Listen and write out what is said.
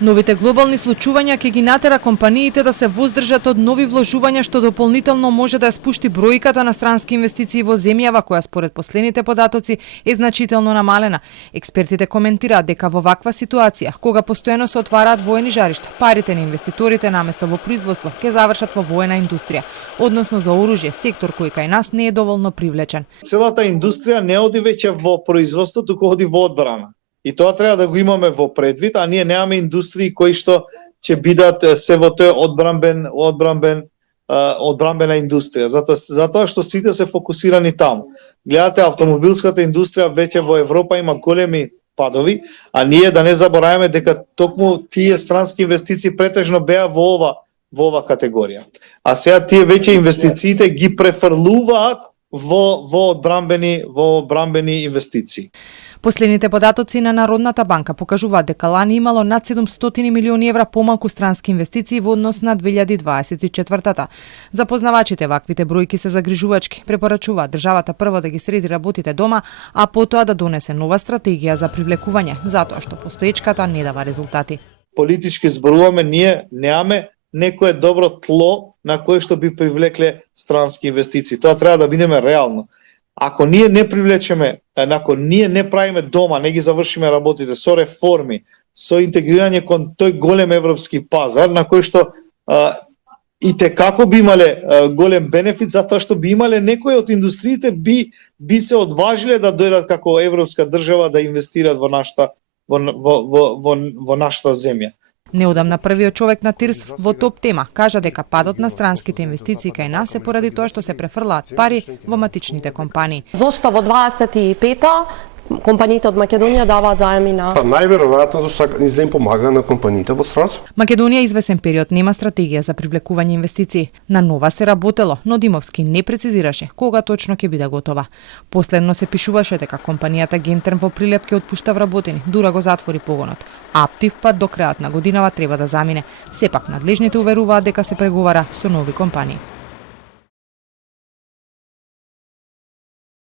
Новите глобални случувања ќе ги натера компаниите да се воздржат од нови вложувања, што дополнително може да ја спушти бројката на странски инвестиции во земјава, која според последните податоци е значително намалена. Експертите коментираат дека во ваква ситуација, кога постојано се отвараат воени жаришта, парите на инвеститорите наместо во производство ќе завршат во воена индустрија, односно за оружје, сектор кој кај нас не е доволно привлечен. Целата индустрија не оди веќе во производство, туку оди во одбрана. И тоа треба да го имаме во предвид, а ние немаме индустрии кои што ќе бидат се во тој одбранбена индустрија. Затоа што сите се фокусирани таму. Гледате, автомобилската индустрија веќе во Европа има големи падови, а ние да не забораваме дека токму тие странски инвестиции претежно беа во ова категорија. А сега тие веќе инвестициите ги префрлуваат во одбранбени инвестиции. Последните податоци на Народната банка покажуваат дека лани имало над 700 милиони евра помалку странски инвестиции во однос на 2024-та. За познавачите ваквите бројки се загрижувачки. Препорачуваат државата прво да ги среди работите дома, а потоа да донесе нова стратегија за привлекување, затоа што постоечката не дава резултати. Политички зборуваме, ние немаме некое добро тло на кое што би привлекле странски инвестиции. Тоа треба да бидеме реално. Ако ние не привлечеме, ако ние не правиме дома, не ги завршиме работите со реформи, со интегрирање кон тој голем европски пазар, на кој што и те како би имале голем бенефит, затоа што би имале некои од индустриите би се одважиле да дојдат како европска држава да инвестираат во нашата земја. Неодамна првиот човек на ТИРС во топ тема кажа дека падот на странските инвестиции кај нас е поради тоа што се префрлаат пари во матичните компании. Зошто во 25-та компаниите од Македонија даваат заеми на... Најверојатно да им помага на компаниите во странство. Македонија извесен период нема стратегија за привлекување инвестиции. На нова се работело, но Димовски не прецизираше кога точно ќе биде готова. Последно се пишуваше дека компанијата Гентерм во Прилеп ќе отпушта вработени, дура го затвори погонот. Аптив пат до крајот на годинава треба да замине. Сепак надлежните уверуваат дека се преговара со нови компании.